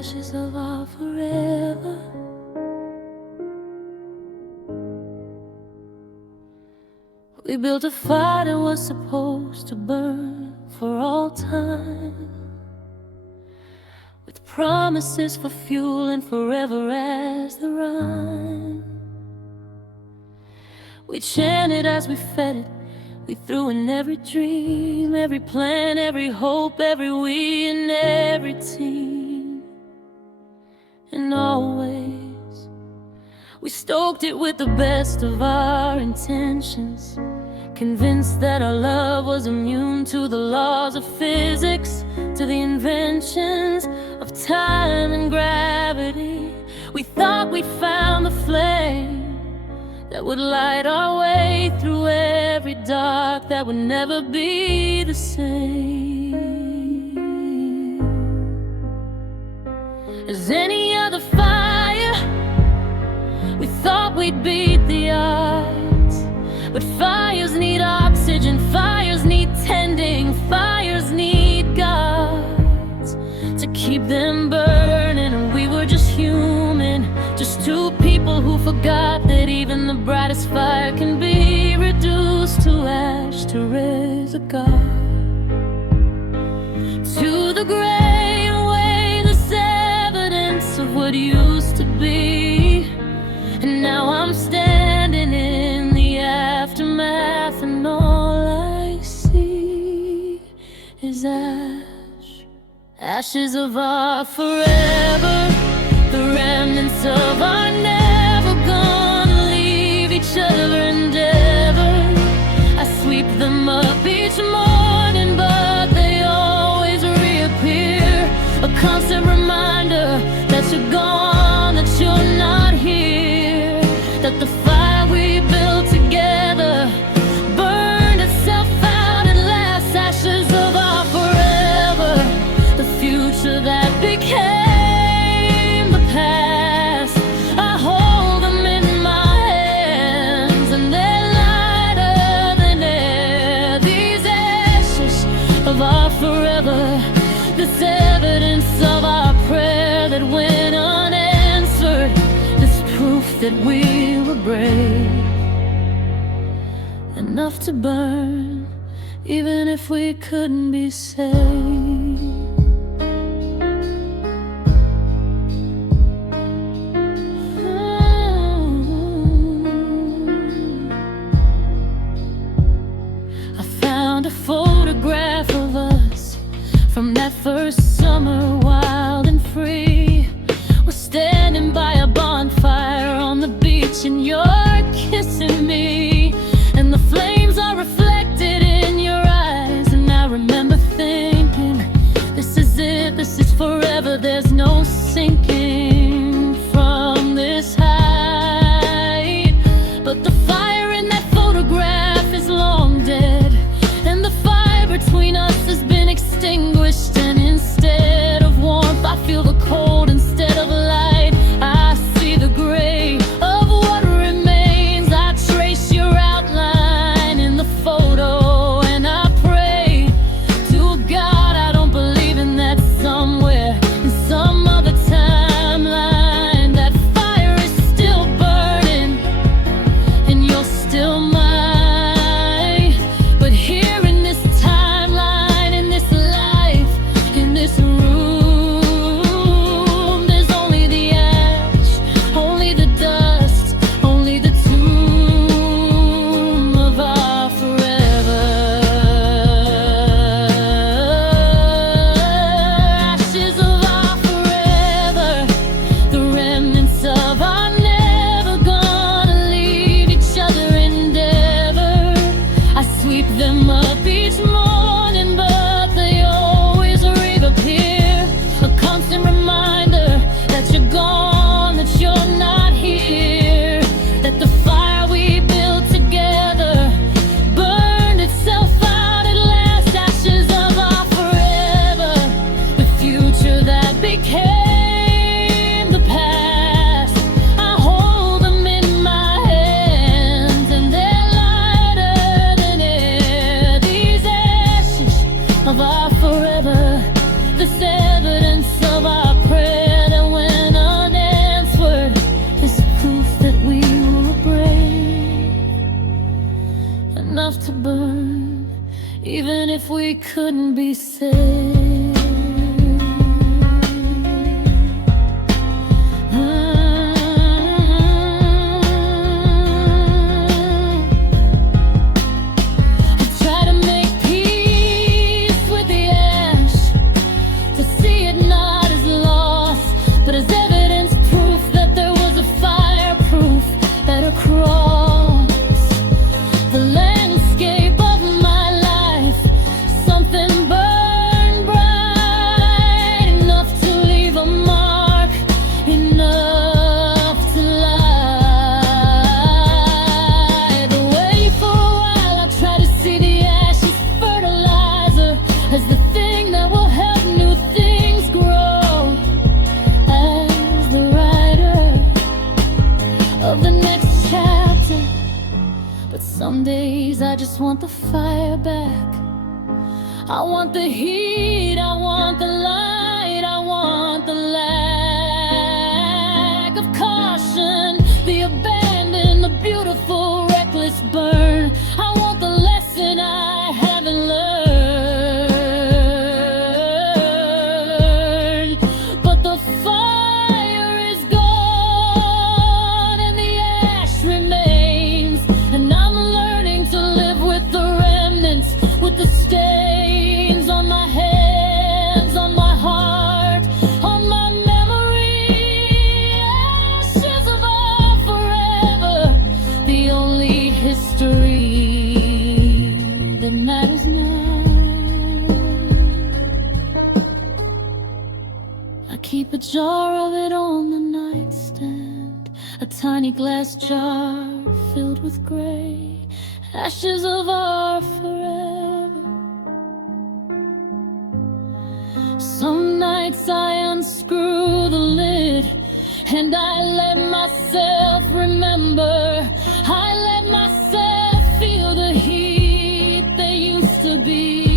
ashes of our forever. We built a fire that was supposed to burn for all time, with promises for fuel and forever as the rhyme. We chanted as we fed it. We threw in every dream, every plan, every hope, every we and every team. And always we stoked it with the best of our intentions, convinced that our love was immune to the laws of physics, to the inventions of time and gravity. We thought we'd found the flame that would light our way through every dark that would never be the same as any other fire. We thought we'd beat the odds, but fires need oxygen, fires need tending, fires need gods to keep them burning. And we were just human, just two people who forgot that even the brightest fire can be reduced to ash to raise a god. To the gray and away this evidence of what used to be. And now I'm standing in the aftermath, and all I see is ash, ashes of our forever, the remnants of our never gonna leave each other endeavor. I sweep them up each morning, but they always reappear. A constant reminder that you're gone, that you're not here, that the fire we built together burned itself out at last. Ashes of our forever, the future that became the past. I hold them in my hands, and they're lighter than air. These ashes of our forever, this evidence of our prayer that went unanswered, this proof that we were brave enough to burn, even if we couldn't be saved. I found a photograph of us from that first summer, wild and free. We're standing by a bonfire on the beach, and you're kissing me, and the flames are reflected in your eyes. And I remember thinking, this is it, this is forever. There's no sinking from this height. But the fire in that photograph is long dead, and the fire between us has been extinguished. And instead of warmth, I feel the cold. Instead of light, I see the gray of what remains. I trace your outline in the photo, and I pray to God I don't believe in that somewhere in some other timeline, that fire is still burning and you're still mine. But here in this timeline, in this life, in this room, there's only the ash, only the dust, only the tomb of our forever. Ashes of our forever, the remnants of our never gonna leave each other endeavor. I sweep them up each morning, but they always reappear. A constant reminder that you're gone, that you're not here, that the fire we built together burned itself out at last. Ashes of our forever, the future that became the past. I hold them in my hands, and they're lighter than air. These ashes of our forever, this evidence of our prayer even if we couldn't be saved. As the thing that will help new things grow, as the writer of the next chapter. But some days I just want the fire back. I want the heat, I want the light, I want the lack of caution, the abandon, the beautiful, reckless burn. I want the lesson I haven't learned. With the stains on my hands, on my heart, on my memory, ashes of our forever, the only history that matters now. I keep a jar of it on the nightstand, a tiny glass jar filled with gray, ashes of our forever. Some nights I unscrew the lid and I let myself remember. I let myself feel the heat they used to be.